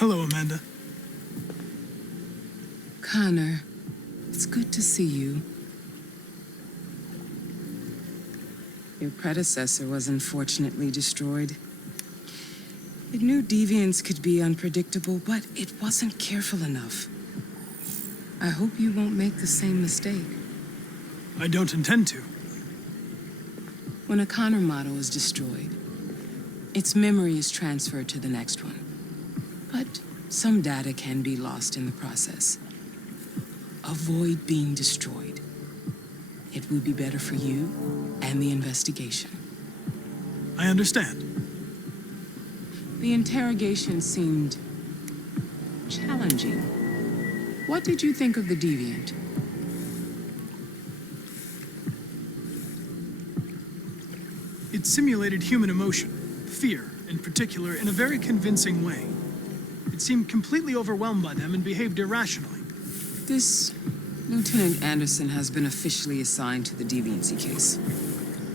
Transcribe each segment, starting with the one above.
Hello, Amanda. Connor, it's good to see you. Your predecessor was unfortunately destroyed. It knew deviants could be unpredictable, but it wasn't careful enough. I hope you won't make the same mistake. I don't intend to. When a Connor model is destroyed, its memory is transferred to the next one. But some data can be lost in the process. Avoid being destroyed. It would be better for you and the investigation. I understand. The interrogation seemed challenging. What did you think of the deviant? It simulated human emotion, fear in particular, in a very convincing way. It seemed completely overwhelmed by them and behaved irrationally. This Lieutenant Anderson has been officially assigned to the deviancy case.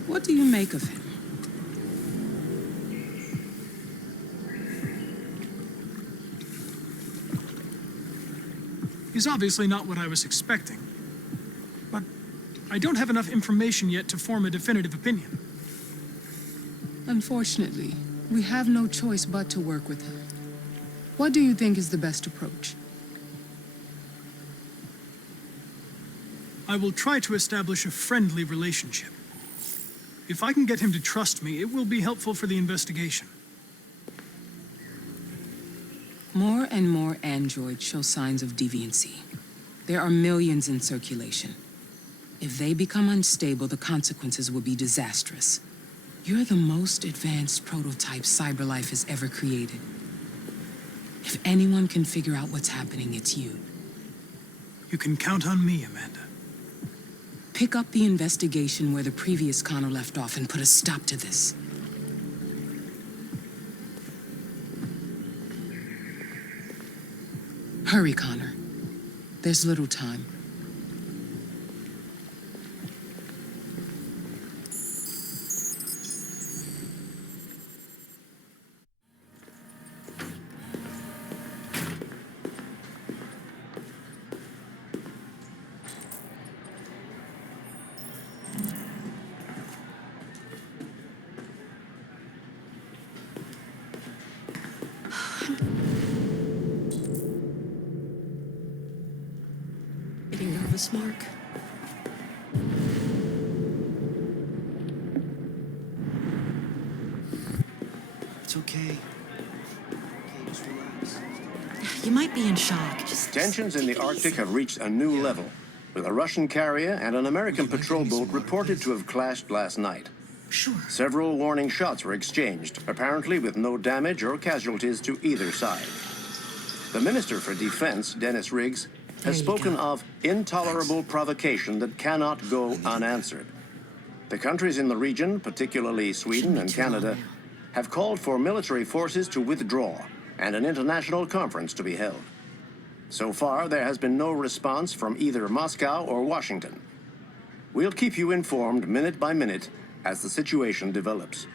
What do you make of him? He's obviously not what I was expecting. But I don't have enough information yet to form a definitive opinion. Unfortunately, we have no choice but to work with him. What do you think is the best approach? I will try to establish a friendly relationship. If I can get him to trust me, it will be helpful for the investigation. More and more androids show signs of deviancy. There are millions in circulation. If they become unstable, the consequences will be disastrous. You're the most advanced prototype CyberLife has ever created. If anyone can figure out what's happening, it's you. You can count on me, Amanda. Pick up the investigation where the previous Connor left off and put a stop to this. Hurry, Connor. There's little time. Getting nervous, Mark? It's okay. Just relax. You might be in shock. Just Tensions in take the it Arctic easy. have reached a new level, with a Russian carrier and an American patrol boat reported to have clashed last night. Sure. Several warning shots were exchanged, apparently with no damage or casualties to either side. The Minister for Defense, Dennis Riggs, has There you spoken go. of intolerable provocation that cannot go unanswered. The countries in the region, particularly Sweden Shouldn't be and too long Canada, now. have called for military forces to withdraw and an international conference to be held. So far, there has been no response from either Moscow or Washington. We'll keep you informed minute by minute as the situation develops.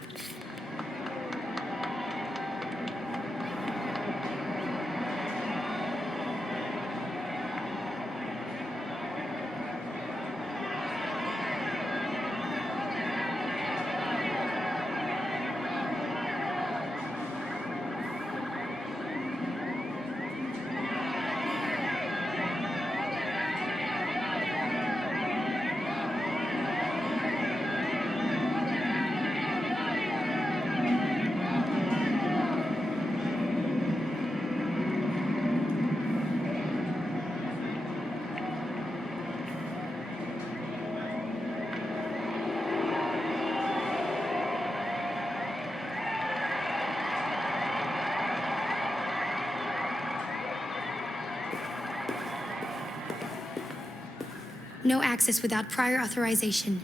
No access without prior authorization.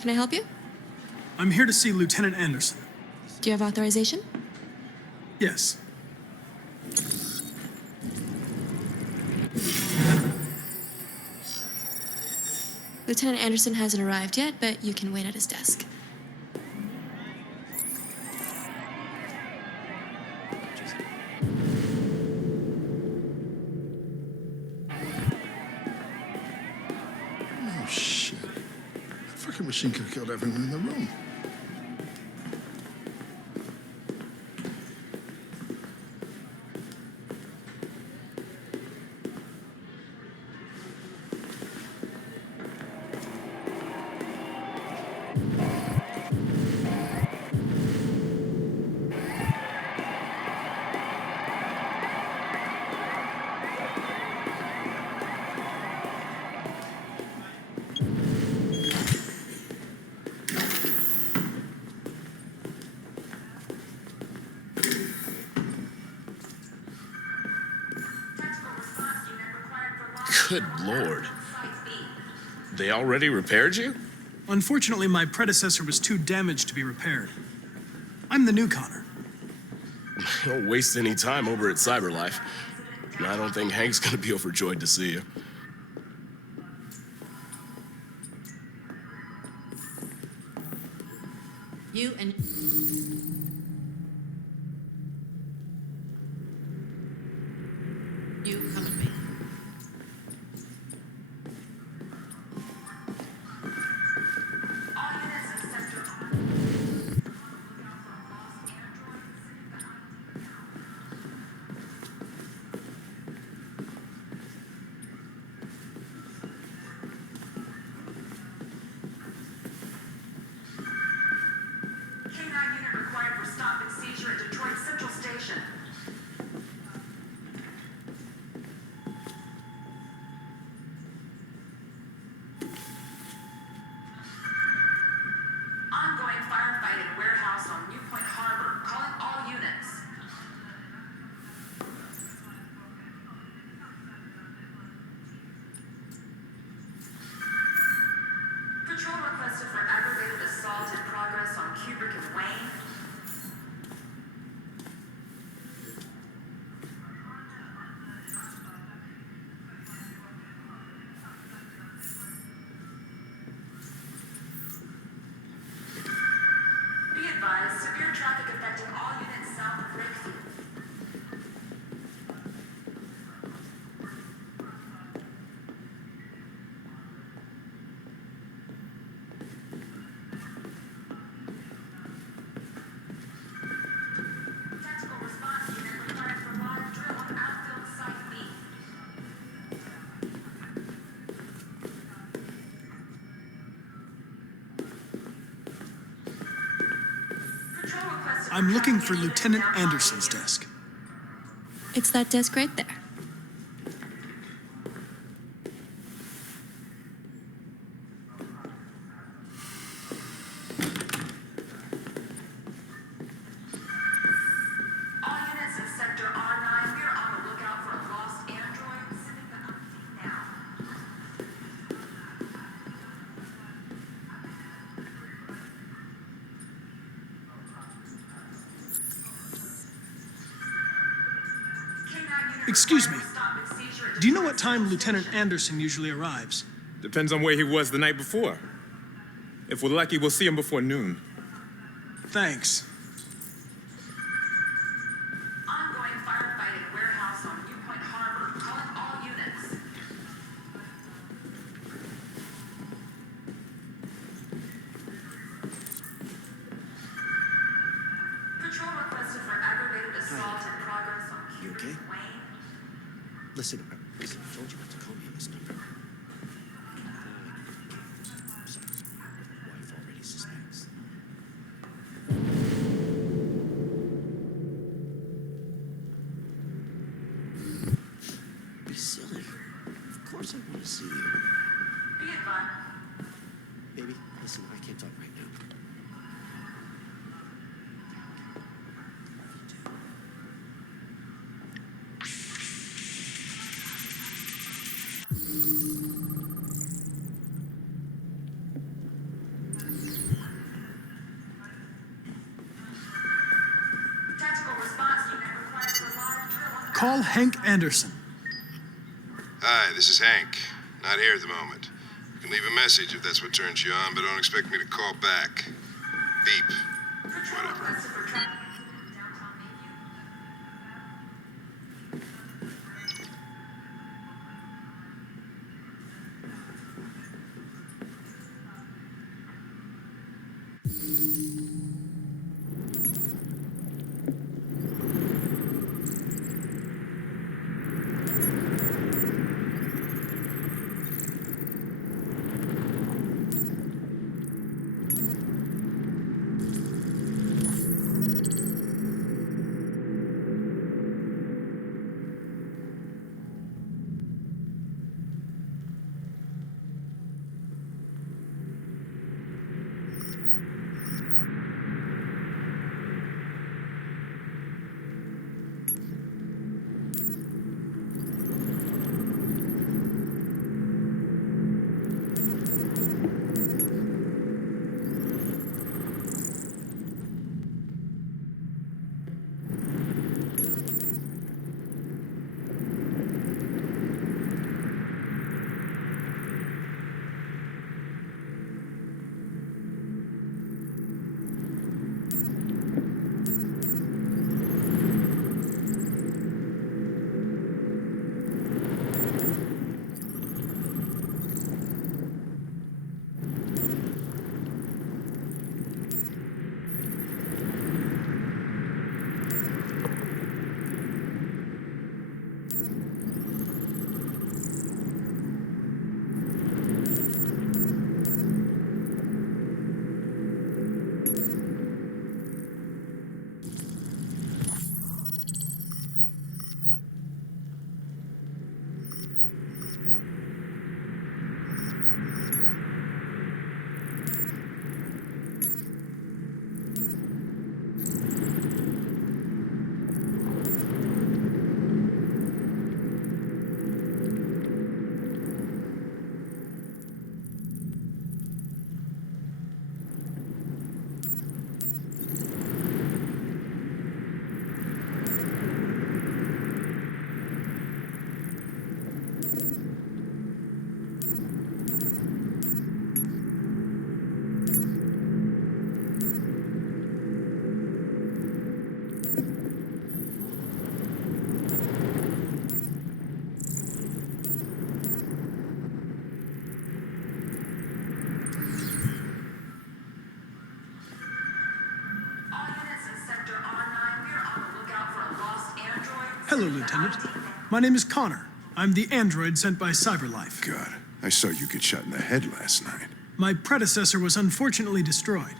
Can I help you? I'm here to see Lieutenant Anderson. Do you have authorization? Yes. Lieutenant Anderson hasn't arrived yet, but you can wait at his desk. Oh, shit. That fucking machine could have killed everyone in the room. Good lord. They already repaired you? Unfortunately, my predecessor was too damaged to be repaired. I'm the new Connor. Don't waste any time over at Cyberlife. I don't think Hank's gonna be overjoyed to see you. You and... You come with me. K-9 unit required for stop and seizure at Detroit Central Station. Ongoing firefighting warehouse on Newport Harbor. Calling all units. Patrol requested for aggravated assault in progress on Kubrick and Wayne. Be advised, severe traffic affecting all units south of Lakeview. Tactical response unit required for live drill on outfield site B. Patrol requested I'm looking for traffic incident Lieutenant down Anderson's Avenue. desk. It's that desk right there. All units in Sector R9, we are on the lookout for a lost android. Sending the update now. K-9 unit Excuse required me. for stop and seizure at Do you know Detroit what time Central Lieutenant Station. Anderson usually arrives? Depends on where he was the night before. If we're lucky, we'll see him before noon. Thanks. Ongoing firefighting warehouse on Newport Harbor. Calling all units. Patrol requested for aggravated assault in progress on You Kubrick okay? and Wayne. Listen, I told you not to call me on this number. Sorry. Wife already suspects. Be silly. Of course I want to see you. Be advised. Baby, listen, I can't talk right now. Call Hank Anderson. Hi, this is Hank. Not here at the moment. You can leave a message if that's what turns you on, but don't expect me to call back. Beep. Whatever. Hello, Lieutenant. My name is Connor. I'm the android sent by CyberLife. God, I saw you get shot in the head last night. My predecessor was unfortunately destroyed,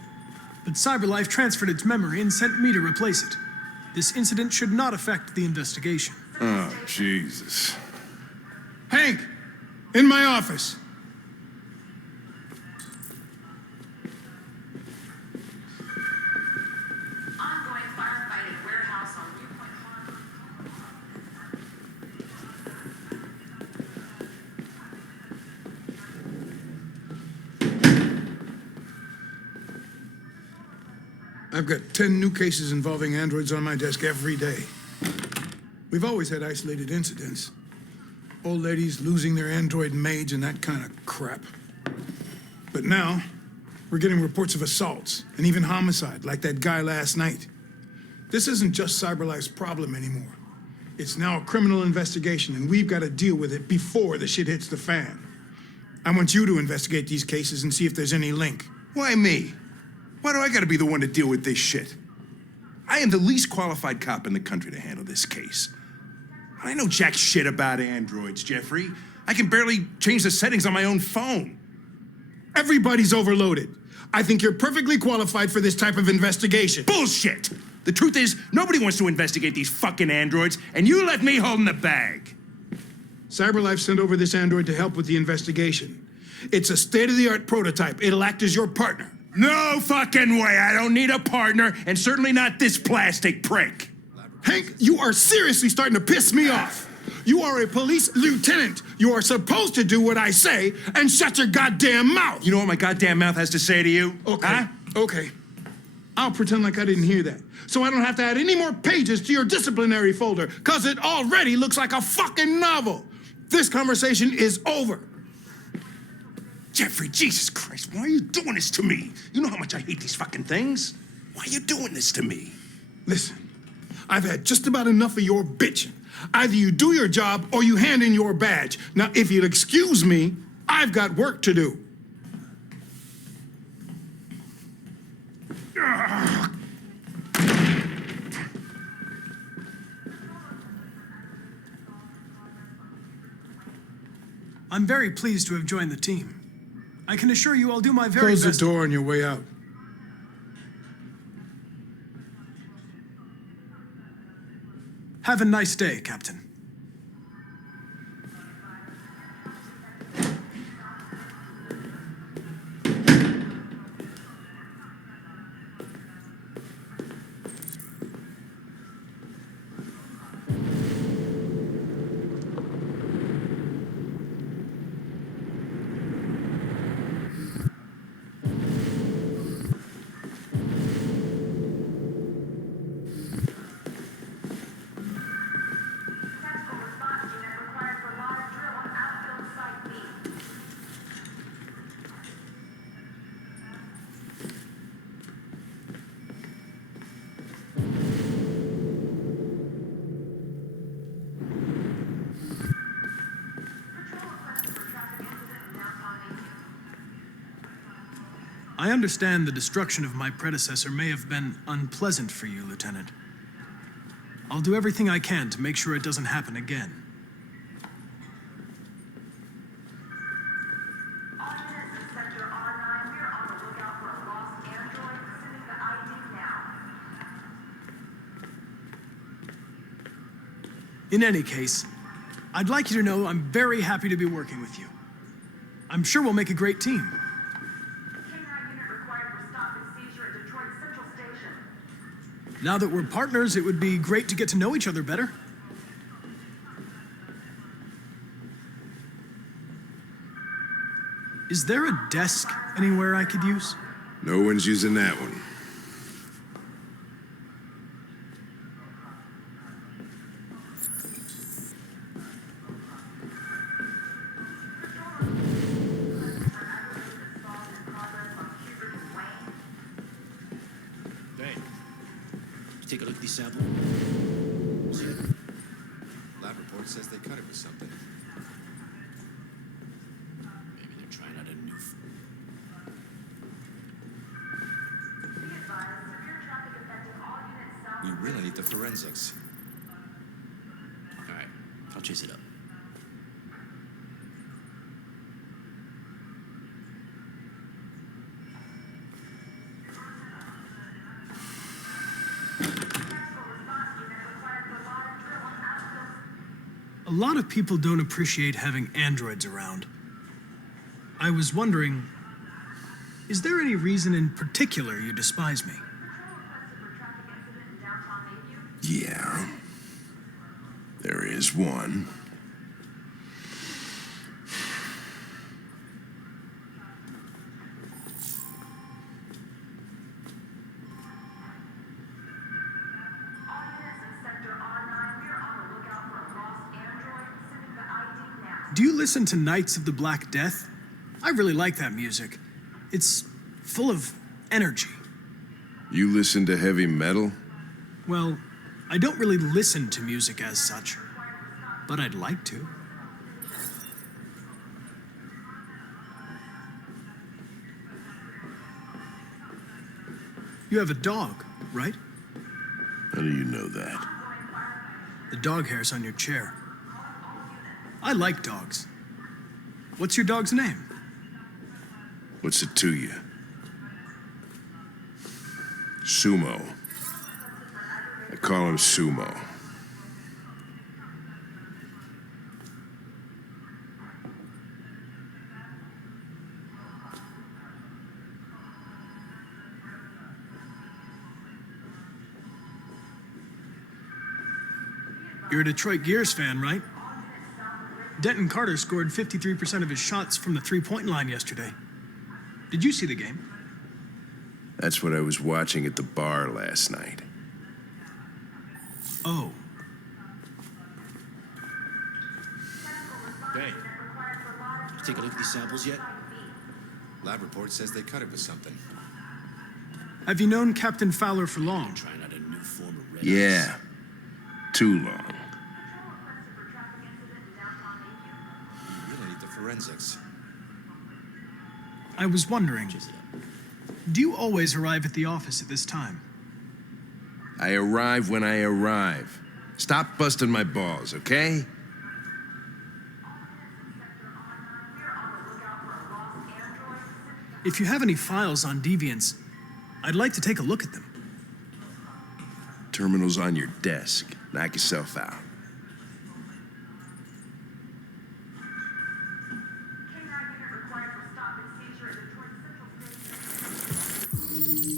but CyberLife transferred its memory and sent me to replace it. This incident should not affect the investigation. Oh, Jesus. Hank! In my office! Ongoing firefighting warehouse on Newpoint Farm. I've got 10 new cases involving androids on my desk every day. We've always had isolated incidents. Old ladies losing their android maids and that kind of crap. But now, we're getting reports of assaults and even homicide, like that guy last night. This isn't just CyberLife's problem anymore. It's now a criminal investigation, and we've got to deal with it before the shit hits the fan. I want you to investigate these cases and see if there's any link. Why me? Why do I gotta be the one to deal with this shit? I am the least qualified cop in the country to handle this case. I know jack shit about androids, Jeffrey. I can barely change the settings on my own phone. Everybody's overloaded. I think you're perfectly qualified for this type of investigation. Bullshit! The truth is, nobody wants to investigate these fucking androids, and you left me holding the bag. CyberLife sent over this android to help with the investigation. It's a state-of-the-art prototype. It'll act as your partner. No fucking way! I don't need a partner, and certainly not this plastic prick. Hank, you are seriously starting to piss me off. You are a police lieutenant. You are supposed to do what I say and shut your goddamn mouth. You know what my goddamn mouth has to say to you? Okay, huh? okay. I'll pretend like I didn't hear that, so I don't have to add any more pages to your disciplinary folder, because it already looks like a fucking novel. This conversation is over. Jeffrey, Jesus Christ, why are you doing this to me? You know how much I hate these fucking things. Why are you doing this to me? Listen, I've had just about enough of your bitching. Either you do your job or you hand in your badge. Now, if you'll excuse me, I've got work to do. I'm very pleased to have joined the team. I can assure you I'll do my very best. best. Close the door on your way out. Have a nice day, Captain. Tactical response unit required for live drill on outfield site B. Patrol requested for traffic incident in downtown Mayview. I understand the destruction of my predecessor may have been unpleasant for you, Lieutenant. I'll do everything I can to make sure it doesn't happen again. All units in Sector R9, we are on the lookout for a lost android. Sending the ID now. In any case, I'd like you to know I'm very happy to be working with you. I'm sure we'll make a great team. K9 unit required for stop and seizure at Detroit Central Station. Now that we're partners, it would be great to get to know each other better. Is there a desk anywhere I could use? No one's using that one. Hey, you take a look at these samples? Yeah. Lab report says they cut it with something. Maybe they're trying out a new. Be advised, severe traffic affecting all units south. We really need the forensics. All right, I'll chase it up. A lot of people don't appreciate having androids around. I was wondering, is there any reason in particular you despise me? Yeah. There is one. All units in Sector R9, we are on the lookout for a lost android. Sending the ID now. Do you listen to Knights of the Black Death? I really like that music. It's full of energy. You listen to heavy metal? Well, I don't really listen to music as such, but I'd like to. You have a dog, right? How do you know that? The dog hair's on your chair. I like dogs. What's your dog's name? What's it to you? Sumo. I call him Sumo. You're a Detroit Gears fan, right? Denton Carter scored 53% of his shots from the three-point line yesterday. Did you see the game? That's what I was watching at the bar last night. Oh. Hey, you take a look at these samples yet? Lab report says they cut it with something. Have you known Captain Fowler for long? Trying out a new form of red Yeah. Too long. You really need the forensics. I was wondering, Jizz it up. do you always arrive at the office at this time? I arrive when I arrive. Stop busting my balls, okay? If you have any files on deviants, I'd like to take a look at them. Terminal's on your desk. Knock yourself out. K-9 unit required for stop and seizure at Detroit Central Station.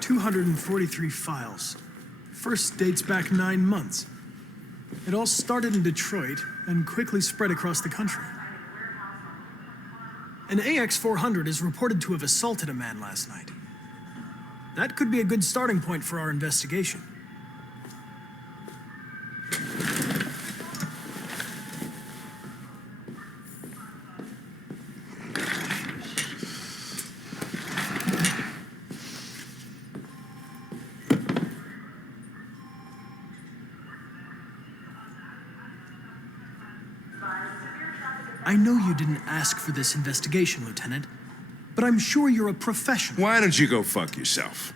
$243 files. First dates back 9 months. It all started in Detroit and quickly spread across the country. An AX-400 is reported to have assaulted a man last night. That could be a good starting point for our investigation. I know you didn't ask for this investigation, Lieutenant, but I'm sure you're a professional. Why don't you go fuck yourself?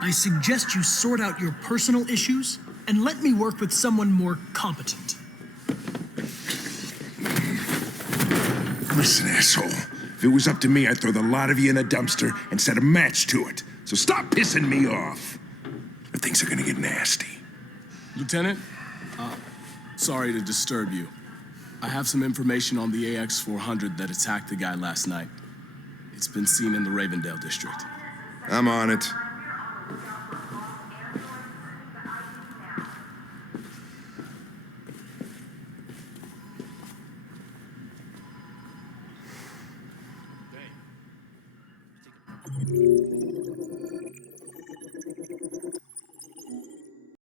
I suggest you sort out your personal issues and let me work with someone more competent. Listen, asshole. If it was up to me, I'd throw the lot of you in a dumpster and set a match to it. So stop pissing me off. Or things are gonna get nasty. Lieutenant, sorry to disturb you. I have some information on the AX-400 that attacked the guy last night. It's been seen in the Ravendale district. I'm on it.